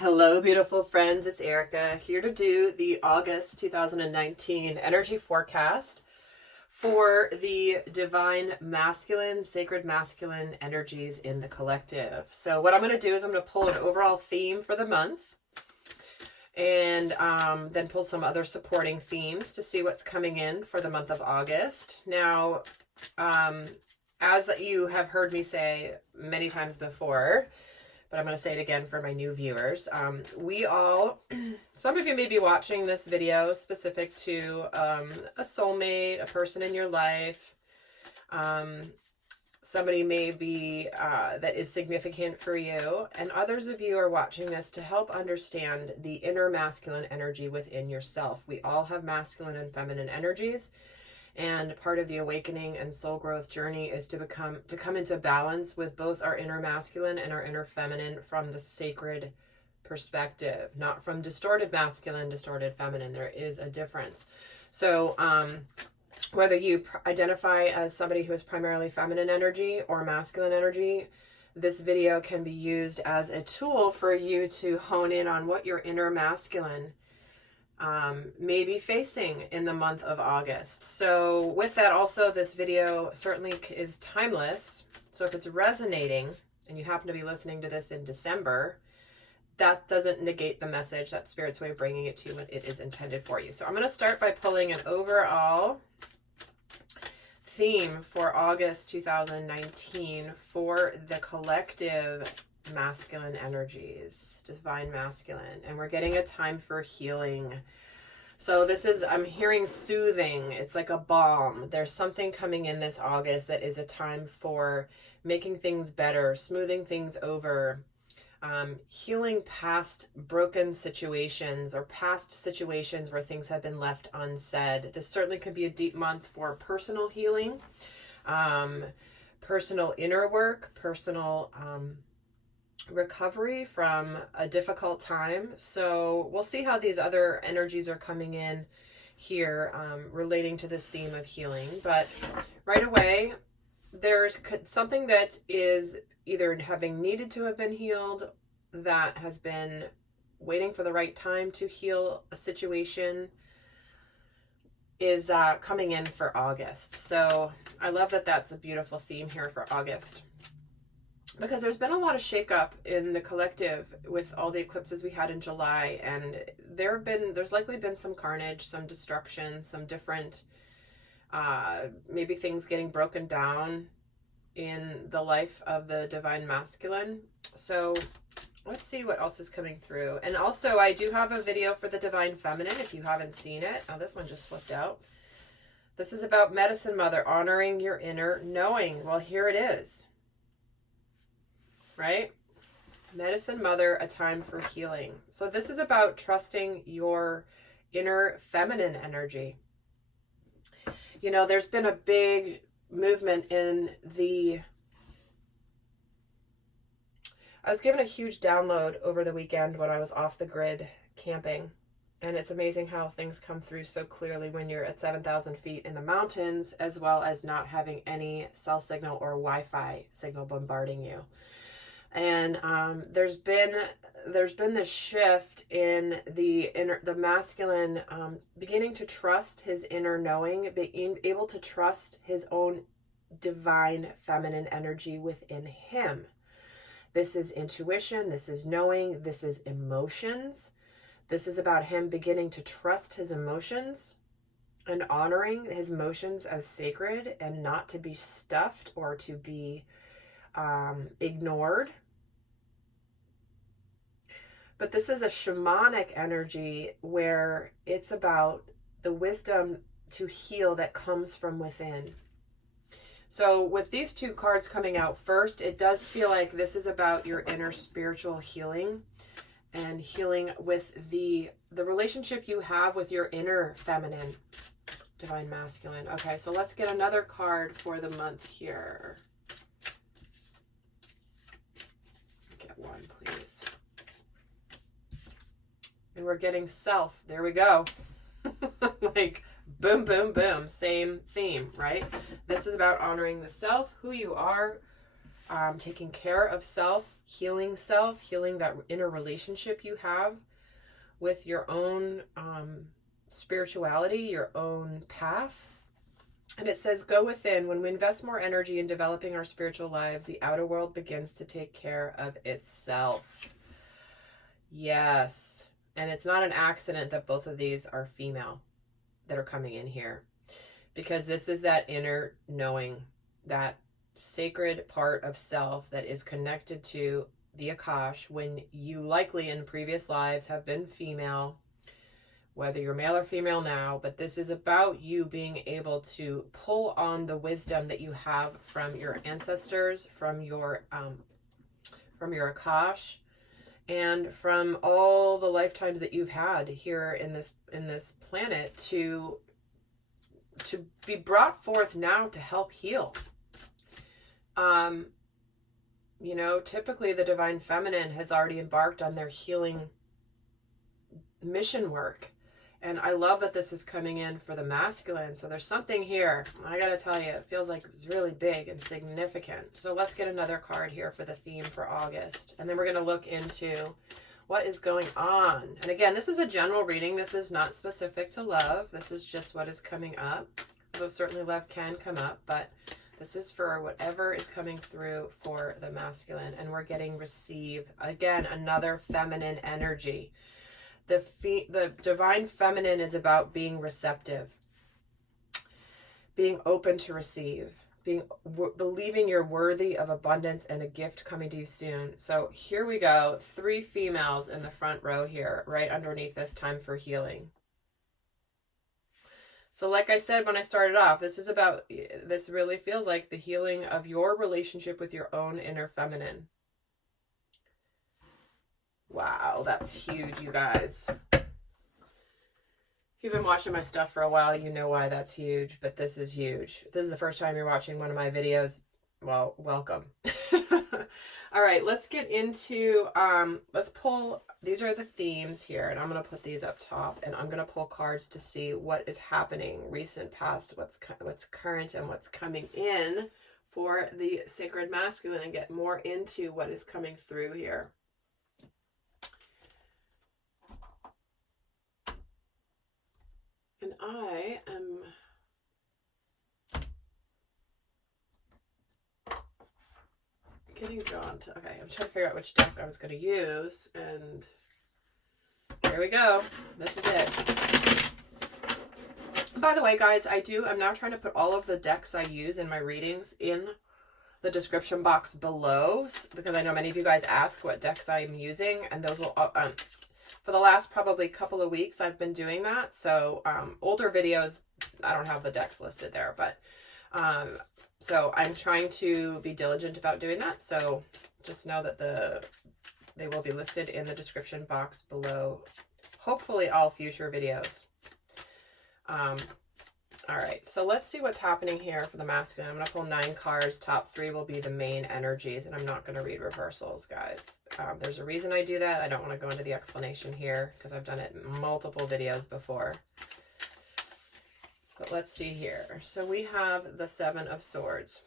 Hello, beautiful friends. It's Erika here to do the August 2019 energy forecast for the divine masculine, sacred masculine energies in the collective. So what I'm going to do is I'm going to pull an overall theme for the month and then pull some other supporting themes to see what's coming in for the month of August. Now, as you have heard me say many times before, but I'm going to say it again for my new viewers. Some of you may be watching this video specific to a soulmate, a person in your life. Somebody may be that is significant for you. And others of you are watching this to help understand the inner masculine energy within yourself. We all have masculine and feminine energies. And part of the awakening and soul growth journey is to come into balance with both our inner masculine and our inner feminine from the sacred perspective, not from distorted masculine, distorted feminine. There is a difference. So whether you identify as somebody who is primarily feminine energy or masculine energy, this video can be used as a tool for you to hone in on what your inner masculine may be facing in the month of August. So with that, also, this video certainly is timeless. So if it's resonating and you happen to be listening to this in December, that doesn't negate the message that Spirit's way of bringing it to you when it is intended for you. So I'm going to start by pulling an overall theme for August 2019 for the collective masculine energies, divine masculine, and we're getting a time for healing. So this is, I'm hearing soothing. It's like a balm. There's something coming in this August that is a time for making things better, smoothing things over, healing past broken situations or past situations where things have been left unsaid. This certainly could be a deep month for personal healing, personal inner work, personal recovery from a difficult time. So we'll see how these other energies are coming in here relating to this theme of healing. But right away, there's something that is either having needed to have been healed, that has been waiting for the right time to heal a situation, is coming in for August. So I love that that's a beautiful theme here for August, because there's been a lot of shakeup in the collective with all the eclipses we had in July, and there's likely been some carnage, some destruction, some different maybe things getting broken down in the life of the divine masculine. So let's see what else is coming through. And also, I do have a video for the divine feminine if you haven't seen it. Oh, this one just flipped out. This is about Medicine Mother, honoring your inner knowing. Well, here it is. Right? Medicine Mother, a time for healing. So this is about trusting your inner feminine energy. You know, there's been a big movement in I was given a huge download over the weekend when I was off the grid camping. And it's amazing how things come through so clearly when you're at 7,000 feet in the mountains, as well as not having any cell signal or Wi-Fi signal bombarding you. And there's been this shift in the masculine beginning to trust his inner knowing, being able to trust his own divine feminine energy within him. This is intuition, this is knowing, this is emotions. This is about him beginning to trust his emotions and honoring his emotions as sacred and not to be stuffed or to be ignored. But this is a shamanic energy where it's about the wisdom to heal that comes from within. So with these two cards coming out first, it does feel like this is about your inner spiritual healing and healing with the relationship you have with your inner feminine, divine masculine. Okay, so let's get another card for the month here. Get one, please. And we're getting self. There we go. Like, boom, boom, boom. Same theme, right? This is about honoring the self, who you are, taking care of self, healing self, healing that inner relationship you have with your own spirituality, your own path. And it says, go within. When we invest more energy in developing our spiritual lives, the outer world begins to take care of itself. Yes. And it's not an accident that both of these are female that are coming in here, because this is that inner knowing, that sacred part of self that is connected to the Akash when you likely in previous lives have been female, whether you're male or female now. But this is about you being able to pull on the wisdom that you have from your ancestors, from your Akash, and from all the lifetimes that you've had here in this planet to be brought forth now to help heal. You know, typically the divine feminine has already embarked on their healing mission work. And I love that this is coming in for the masculine. So there's something here. I gotta tell you, it feels like it's really big and significant. So let's get another card here for the theme for August. And then we're gonna look into what is going on. And again, this is a general reading. This is not specific to love. This is just what is coming up. Although certainly love can come up, but this is for whatever is coming through for the masculine. And we're getting receive. Again, another feminine energy. The divine feminine is about being receptive, being open to receive, believing you're worthy of abundance and a gift coming to you soon. So here we go. 3 females in the front row here, right underneath this time for healing. So like I said when I started off, this really feels like the healing of your relationship with your own inner feminine. Wow, that's huge, you guys. If you've been watching my stuff for a while, you know why that's huge, but this is huge. If this is the first time you're watching one of my videos, well, welcome. All right, let's get into, let's pull, these are the themes here, and I'm going to put these up top, and I'm going to pull cards to see what is happening, recent, past, what's current, and what's coming in for the sacred masculine, and get more into what is coming through here. And I am getting drawn to, okay, I'm trying to figure out which deck I was going to use, and here we go. This is it. By the way, guys, I'm now trying to put all of the decks I use in my readings in the description box below, because I know many of you guys ask what decks I'm using, and those will, for the last probably couple of weeks, I've been doing that. So older videos, I don't have the decks listed there, but so I'm trying to be diligent about doing that. So just know that they will be listed in the description box below. Hopefully all future videos. All right, so let's see what's happening here for the masculine. I'm going to pull 9 cards. Top 3 will be the main energies, and I'm not going to read reversals, guys. There's a reason I do that. I don't want to go into the explanation here because I've done it in multiple videos before. But let's see here. So we have the 7 of Swords,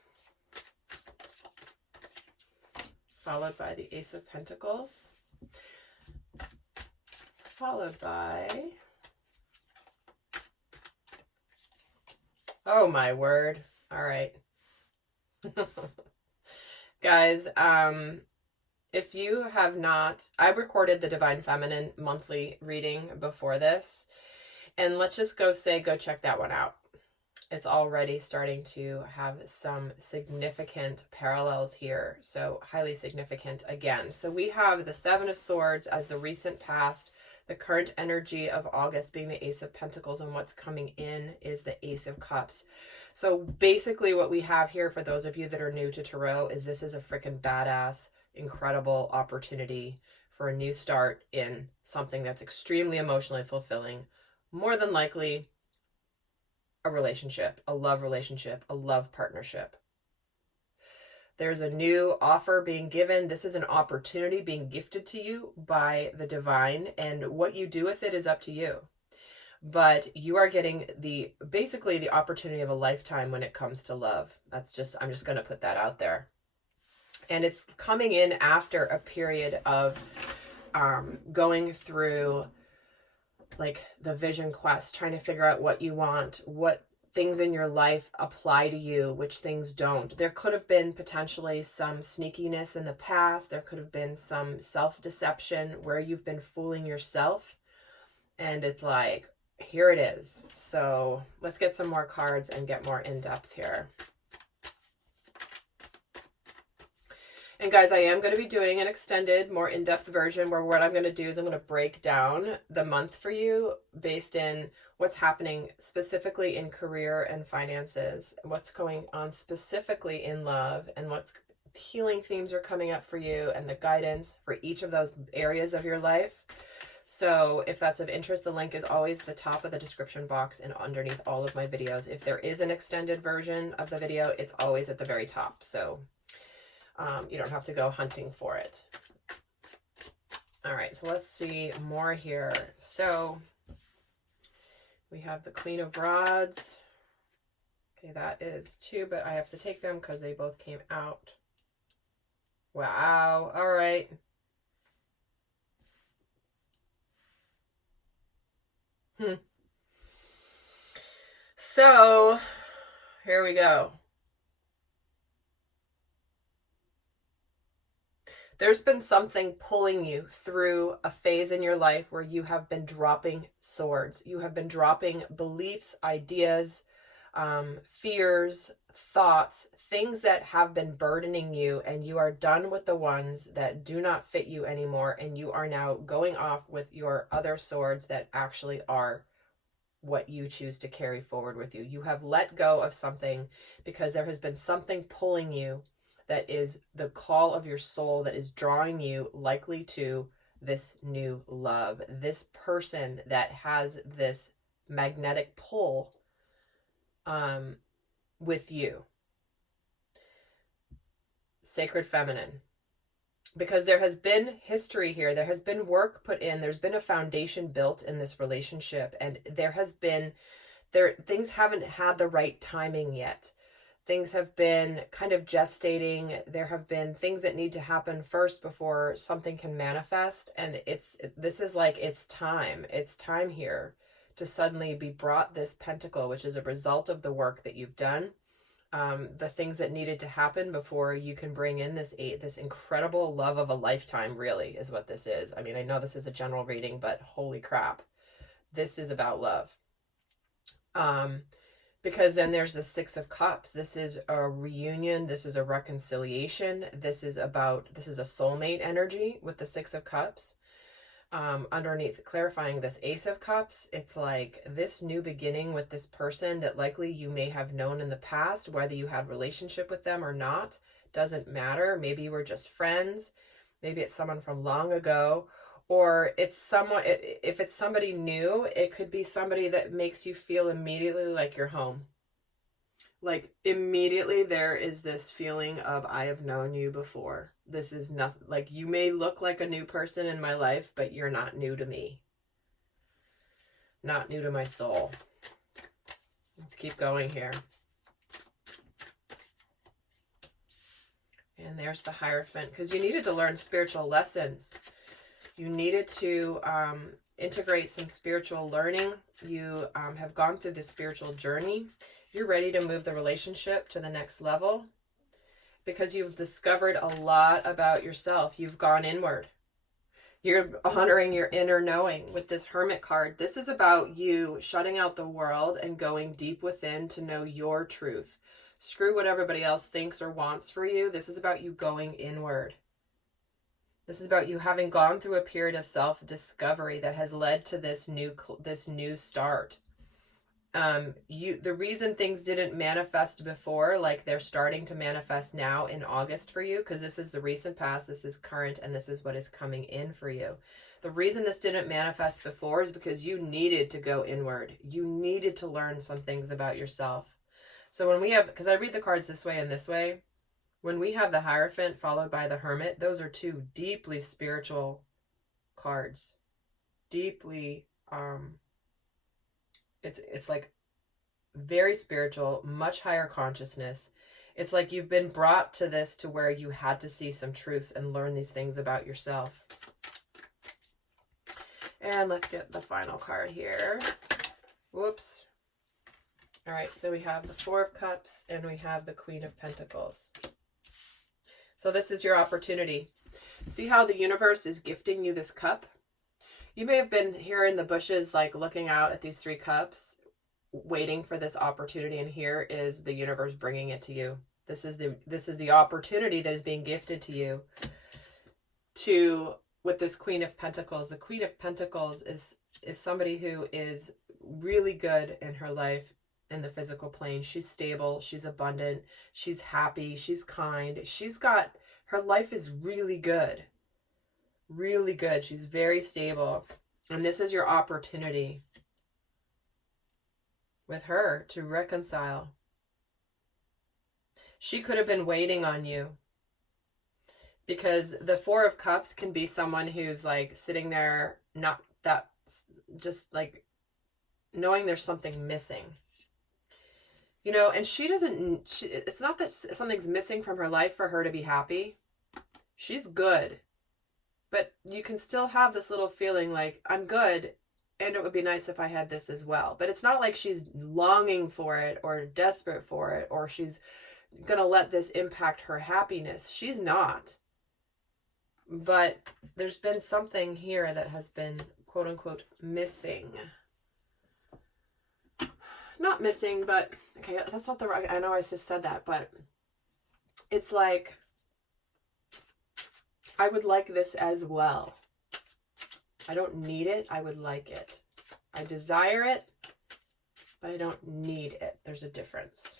followed by the Ace of Pentacles, followed by... Oh my word. All right. Guys, if you have not, I recorded the Divine Feminine monthly reading before this, and let's just go check that one out. It's already starting to have some significant parallels here. So highly significant again. So we have the 7 of Swords as the recent past, the current energy of August being the Ace of Pentacles, and what's coming in is the Ace of Cups. So basically what we have here, for those of you that are new to Tarot, is this is a freaking badass, incredible opportunity for a new start in something that's extremely emotionally fulfilling. More than likely a relationship, a love partnership. There's a new offer being given. This is an opportunity being gifted to you by the divine, and what you do with it is up to you. But you are getting basically the opportunity of a lifetime when it comes to love. I'm just going to put that out there. And it's coming in after a period of going through like the vision quest, trying to figure out what you want, what things in your life apply to you, which things don't. There could have been potentially some sneakiness in the past. There could have been some self-deception where you've been fooling yourself. And it's like, here it is. So let's get some more cards and get more in depth here. And guys, I am going to be doing an extended, more in-depth version where what I'm going to do is I'm going to break down the month for you based in what's happening specifically in career and finances, what's going on specifically in love, and what's healing themes are coming up for you, and the guidance for each of those areas of your life. So if that's of interest, the link is always the top of the description box and underneath all of my videos. If there is an extended version of the video, it's always at the very top. So you don't have to go hunting for it. All right, so let's see more here. So we have the Queen of Rods. Okay, that is 2, but I have to take them because they both came out. Wow, all right. So here we go. There's been something pulling you through a phase in your life where you have been dropping swords. You have been dropping beliefs, ideas, fears, thoughts, things that have been burdening you, and you are done with the ones that do not fit you anymore, and you are now going off with your other swords that actually are what you choose to carry forward with you. You have let go of something because there has been something pulling you that is the call of your soul that is drawing you likely to this new love, this person that has this magnetic pull with you. Sacred Feminine. Because there has been history here, there has been work put in, there's been a foundation built in this relationship, and things haven't had the right timing yet. Things have been kind of gestating. There have been things that need to happen first before something can manifest. And this is like, it's time. It's time here to suddenly be brought this pentacle, which is a result of the work that you've done. The things that needed to happen before you can bring in this incredible love of a lifetime, really, is what this is. I mean, I know this is a general reading, but holy crap. This is about love. Because then there's the 6 of Cups. This is a reunion. This is a reconciliation. This is a soulmate energy with the 6 of Cups. Underneath, clarifying this Ace of Cups, it's like this new beginning with this person that likely you may have known in the past, whether you had relationship with them or not, doesn't matter. Maybe you were just friends. Maybe it's someone from long ago. Or it's someone, if it's somebody new, it could be somebody that makes you feel immediately like you're home. Like immediately there is this feeling of, I have known you before. This is nothing, like you may look like a new person in my life, but you're not new to me. Not new to my soul. Let's keep going here. And there's the Hierophant, because you needed to learn spiritual lessons. You needed to integrate some spiritual learning. You have gone through this spiritual journey. You're ready to move the relationship to the next level because you've discovered a lot about yourself. You've gone inward. You're honoring your inner knowing with this Hermit card. This is about you shutting out the world and going deep within to know your truth. Screw what everybody else thinks or wants for you. This is about you going inward. This is about you having gone through a period of self-discovery that has led to this new start. The reason things didn't manifest before, like they're starting to manifest now in August for you, because this is the recent past, this is current, and this is what is coming in for you. The reason this didn't manifest before is because you needed to go inward. You needed to learn some things about yourself. So when we have, because I read the cards this way and this way, when we have the Hierophant followed by the Hermit, those are 2 deeply spiritual cards. Deeply, it's like very spiritual, much higher consciousness. It's like you've been brought to this to where you had to see some truths and learn these things about yourself. And let's get the final card here. Whoops. All right, so we have the Four of Cups and we have the Queen of Pentacles. So this is your opportunity. See how the universe is gifting you this cup? You may have been here in the bushes, like looking out at these 3 cups, waiting for this opportunity, and here is the universe bringing it to you. This is the opportunity that is being gifted to you with this Queen of Pentacles. The Queen of Pentacles is somebody who is really good in her life in the physical plane. She's stable, she's abundant, she's happy, she's kind. Her life is really good. Really good. She's very stable. And this is your opportunity with her to reconcile. She could have been waiting on you, because the Four of Cups can be someone who's like sitting there, not that, just like knowing there's something missing. You know, and it's not that something's missing from her life for her to be happy. She's good. But you can still have this little feeling like, I'm good, and it would be nice if I had this as well. But it's not like she's longing for it or desperate for it, or she's going to let this impact her happiness. She's not. But there's been something here that has been, quote unquote, missing. Not missing, but, okay, that's not the right, I know I just said that, but it's like, I would like this as well. I don't need it. I would like it. I desire it, but I don't need it. There's a difference.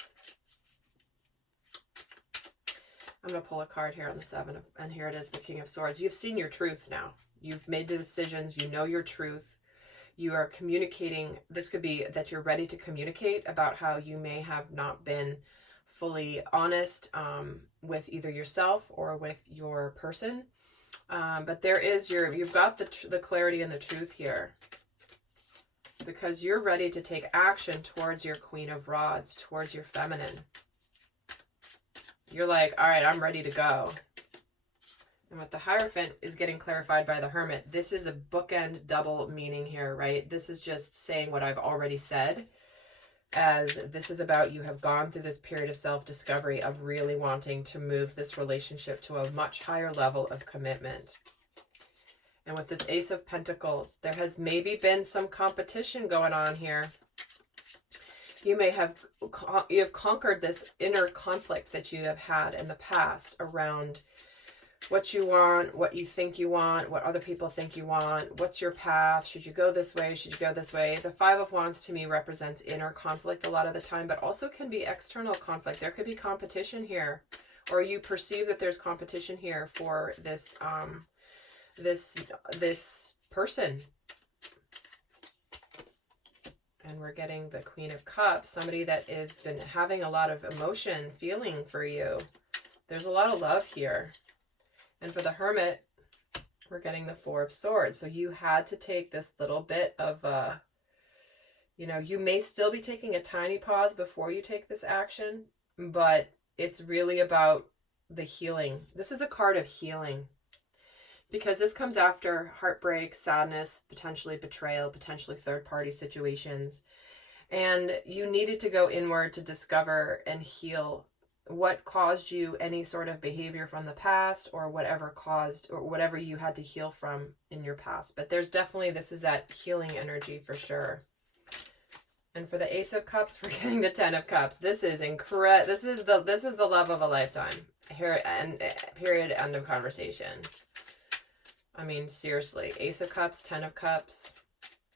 I'm going to pull a card here on the 7, and here it is, the King of Swords. You've seen your truth now. You've made the decisions. You know your truth. You are communicating. This could be that you're ready to communicate about how you may have not been fully honest with either yourself or with your person. But there is you've got the clarity and the truth here, because you're ready to take action towards your Queen of Rods, towards your feminine. You're like, all right, I'm ready to go. And what the Hierophant is getting clarified by the Hermit, this is a bookend double meaning here, right? This is just saying what I've already said, as this is about you have gone through this period of self-discovery of really wanting to move this relationship to a much higher level of commitment. And with this Ace of Pentacles, there has maybe been some competition going on here. You have conquered this inner conflict that you have had in the past around what you want, what you think you want, what other people think you want, what's your path, should you go this way, should you go this way. The Five of Wands to me represents inner conflict a lot of the time, but also can be external conflict. There could be competition here, or you perceive that there's competition here for this this person. And we're getting the Queen of Cups, somebody that has been having a lot of emotion, feeling for you. There's a lot of love here. And for the Hermit, we're getting the Four of Swords. So you had to take this little bit of, you may still be taking a tiny pause before you take this action, but it's really about the healing. This is a card of healing, because this comes after heartbreak, sadness, potentially betrayal, potentially third-party situations. And you needed to go inward to discover and heal what caused you any sort of behavior from the past, or whatever you had to heal from in your past. But there's definitely, this is that healing energy for sure. And for the Ace of Cups, we're getting the 10 of Cups. This is incredible. This is the love of a lifetime. Here, and period, end of conversation. I mean, seriously, Ace of Cups, 10 of Cups,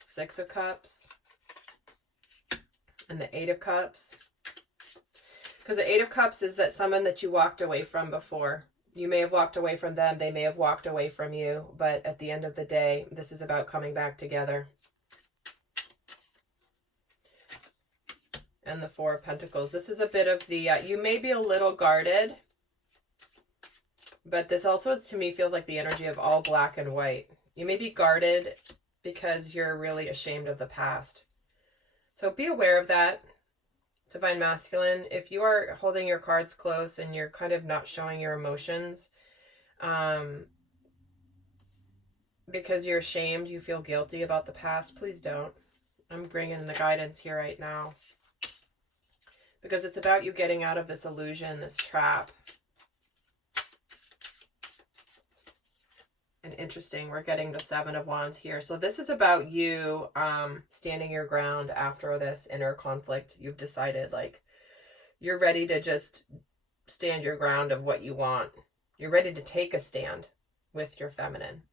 6 of Cups, and the 8 of Cups. Because the 8 of Cups is that someone that you walked away from before. You may have walked away from them. They may have walked away from you. But at the end of the day, this is about coming back together. And the Four of Pentacles. This is a bit of the, you may be a little guarded. But this also, to me, feels like the energy of all black and white. You may be guarded because you're really ashamed of the past. So be aware of that. Divine Masculine, if you are holding your cards close and you're kind of not showing your emotions, because you're ashamed, you feel guilty about the past, please don't. I'm bringing the guidance here right now. Because it's about you getting out of this illusion, this trap. And interesting, we're getting the Seven of Wands here. So this is about you standing your ground after this inner conflict. You've decided, like, you're ready to just stand your ground of what you want. You're ready to take a stand with your feminine.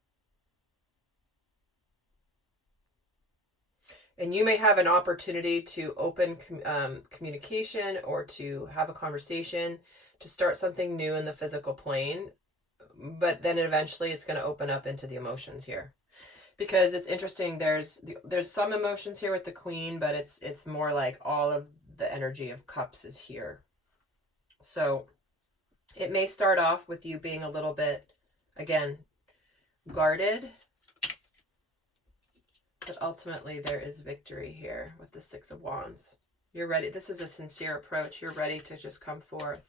And you may have an opportunity to open communication or to have a conversation, to start something new in the physical plane. But then eventually it's going to open up into the emotions here. Because it's interesting, there's some emotions here with the Queen, but it's more like all of the energy of Cups is here. So it may start off with you being a little bit, again, guarded. But ultimately there is victory here with the Six of Wands. You're ready. This is a sincere approach. You're ready to just come forth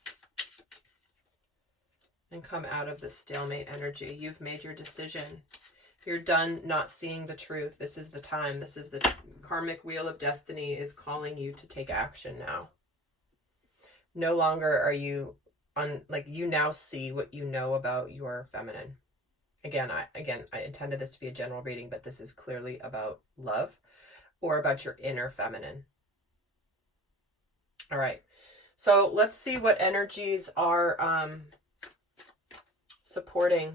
and come out of this stalemate energy. You've made your decision. You're done not seeing the truth. This is the time. This is the karmic wheel of destiny is calling you to take action now. No longer are you you now see what you know about your feminine. Again, I intended this to be a general reading, but this is clearly about love or about your inner feminine. All right. So let's see what energies are supporting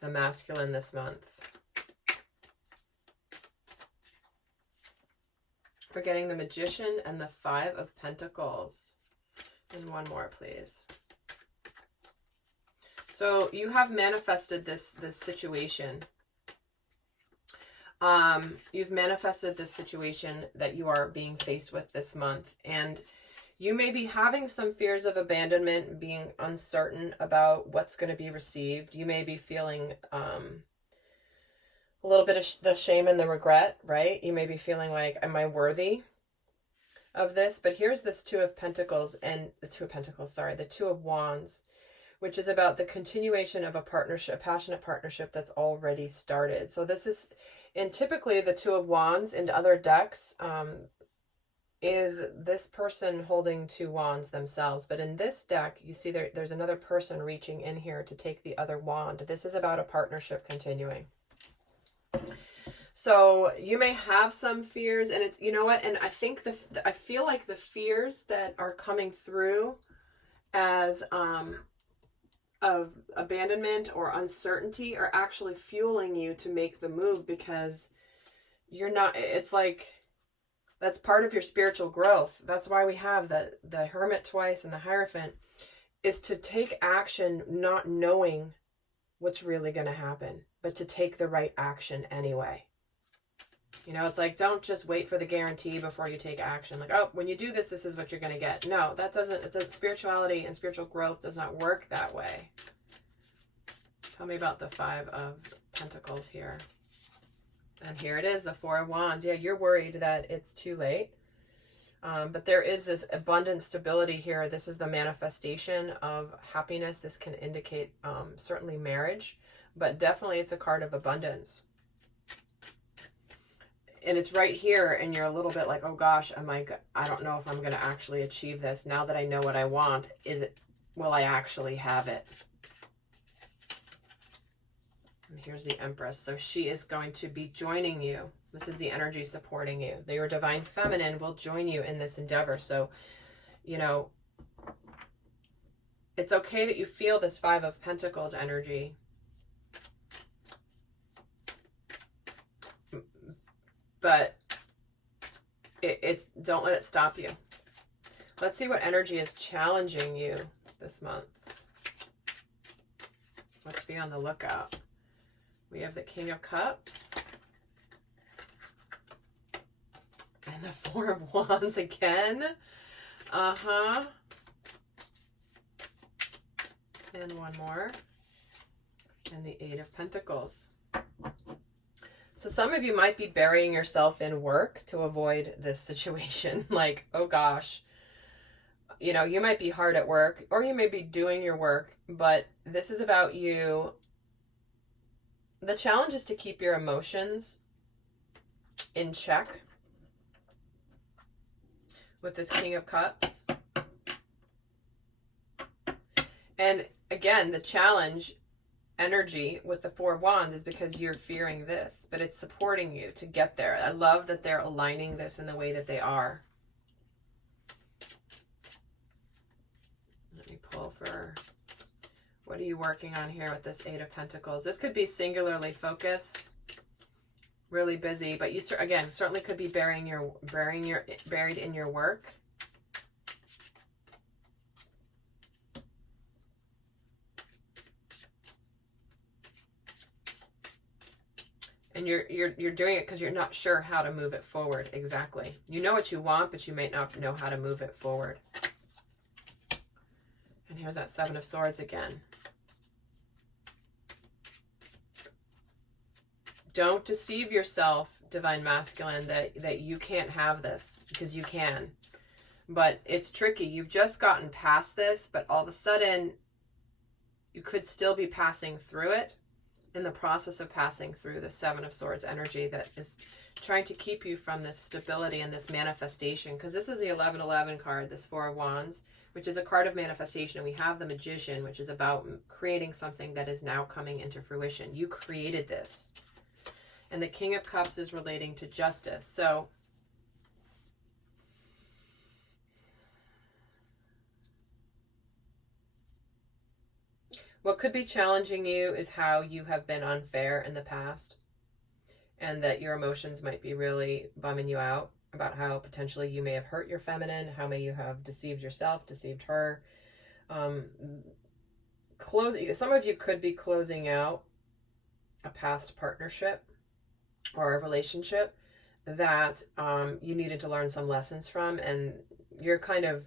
the masculine this month. We're getting the Magician and the Five of Pentacles. And one more, please. So you have manifested this situation. You've manifested this situation that you are being faced with this month. And you may be having some fears of abandonment, being uncertain about what's going to be received. You may be feeling a little bit of the shame and the regret, right? You may be feeling like, am I worthy of this? But here's this Two of Pentacles and the Two of Wands, which is about the continuation of a partnership, a passionate partnership that's already started. So this is, and typically the Two of Wands in other decks is this person holding two wands themselves. But in this deck, you see there's another person reaching in here to take the other wand. This is about a partnership continuing. So you may have some fears, and it's, you know what, and I think I feel like the fears that are coming through as of abandonment or uncertainty are actually fueling you to make the move, because you're not, it's like, that's part of your spiritual growth. That's why we have the Hermit twice and the Hierophant, is to take action not knowing what's really going to happen, but to take the right action anyway. You know, it's like, don't just wait for the guarantee before you take action. Like, oh, when you do this, this is what you're going to get. No, that doesn't, it's a spirituality and spiritual growth does not work that way. Tell me about the Five of Pentacles here. And here it is, the Four of Wands. Yeah, you're worried that it's too late. But there is this abundant stability here. This is the manifestation of happiness. This can indicate certainly marriage, but definitely it's a card of abundance. And it's right here, and you're a little bit like, oh gosh, I don't know if I'm going to actually achieve this. Now that I know what I want, will I actually have it? And here's the Empress. So she is going to be joining you. This is the energy supporting you. Your divine feminine will join you in this endeavor. So, you know, it's okay that you feel this Five of Pentacles energy. But it's don't let it stop you. Let's see what energy is challenging you this month. Let's be on the lookout. We have the King of Cups. And the Four of Wands again. And one more. And the Eight of Pentacles. So some of you might be burying yourself in work to avoid this situation. Like, oh gosh, you know, you might be hard at work, or you may be doing your work, but this is about you. The challenge is to keep your emotions in check with this King of Cups. And again, the challenge energy with the Four of Wands is because you're fearing this, but it's supporting you to get there. I love that they're aligning this in the way that they are. Let me pull for, what are you working on here with this Eight of Pentacles? This could be singularly focused, really busy, but you again certainly could be buried in your work. And you're doing it because you're not sure how to move it forward exactly. You know what you want, but you might not know how to move it forward. And here's that Seven of Swords again. Don't deceive yourself, Divine Masculine, that you can't have this, because you can. But it's tricky. You've just gotten past this, but all of a sudden you could still be passing through it. In the process of passing through the Seven of Swords energy that is trying to keep you from this stability and this manifestation, because this is the 1111 card, this Four of Wands, which is a card of manifestation. We have the Magician, which is about creating something that is now coming into fruition. You created this. And the King of Cups is relating to justice. So what could be challenging you is how you have been unfair in the past, and that your emotions might be really bumming you out about how potentially you may have hurt your feminine, how may you have deceived yourself, deceived her. Some of you could be closing out a past partnership or a relationship that you needed to learn some lessons from, and you're kind of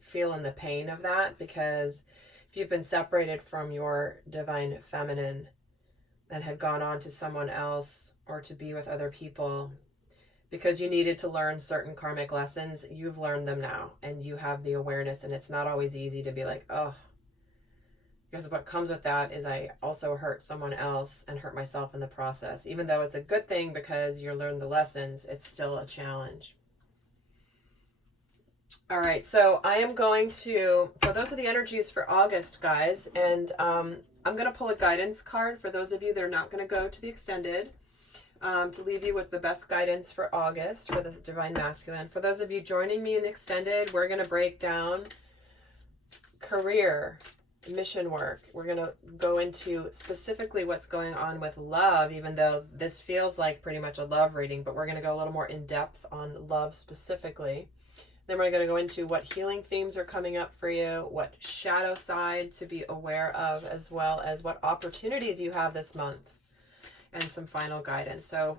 feeling the pain of that, because if you've been separated from your divine feminine and had gone on to someone else or to be with other people because you needed to learn certain karmic lessons, you've learned them now and you have the awareness. And it's not always easy to be like, oh, because what comes with that is I also hurt someone else and hurt myself in the process. Even though it's a good thing because you learned the lessons, it's still a challenge. All right, so I am going to, so those are the energies for August, guys. And I'm going to pull a guidance card for those of you that are not going to go to the extended, to leave you with the best guidance for August for the Divine Masculine. For those of you joining me in the extended, we're going to break down career, mission work. We're going to go into specifically what's going on with love, even though this feels like pretty much a love reading, but we're going to go a little more in depth on love specifically. Then we're going to go into what healing themes are coming up for you, what shadow side to be aware of, as well as what opportunities you have this month, and some final guidance. So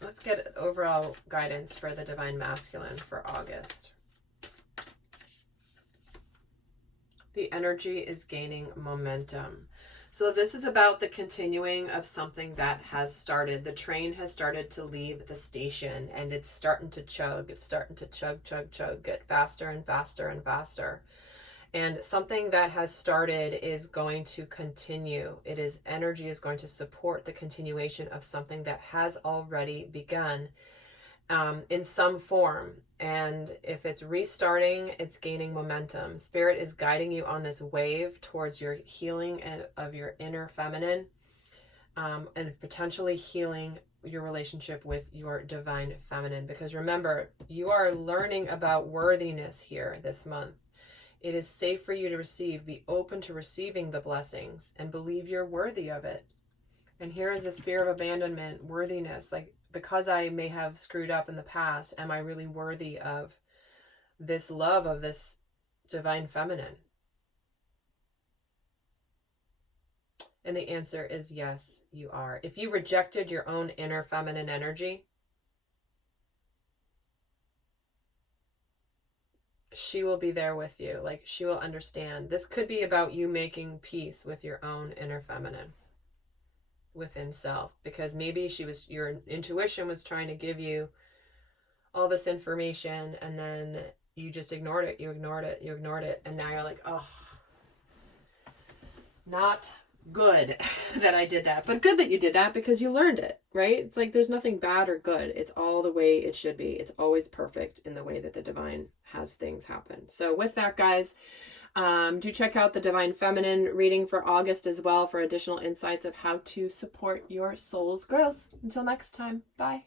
let's get overall guidance for the Divine Masculine for August. The energy is gaining momentum. So this is about the continuing of something that has started. The train has started to leave the station and it's starting to chug. It's starting to chug, chug, chug, get faster and faster and faster. And something that has started is going to continue. Energy is going to support the continuation of something that has already begun in some form. And if it's restarting, it's gaining momentum. Spirit is guiding you on this wave towards your healing of your inner feminine, and potentially healing your relationship with your divine feminine. Because remember, you are learning about worthiness here this month. It is safe for you to receive. Be open to receiving the blessings and believe you're worthy of it. And here is this fear of abandonment, worthiness, like, because I may have screwed up in the past, am I really worthy of this love of this divine feminine? And the answer is yes, you are. If you rejected your own inner feminine energy, she will be there with you. Like, she will understand. This could be about you making peace with your own inner feminine. within self, because maybe your intuition was trying to give you all this information, and then you just ignored it. You ignored it. And now you're like, oh, not good that I did that, but good that you did that because you learned it, right? It's like there's nothing bad or good. It's all the way it should be. It's always perfect in the way that the divine has things happen. So with that, guys, do check out the Divine Feminine reading for August as well for additional insights of how to support your soul's growth. Until next time, bye.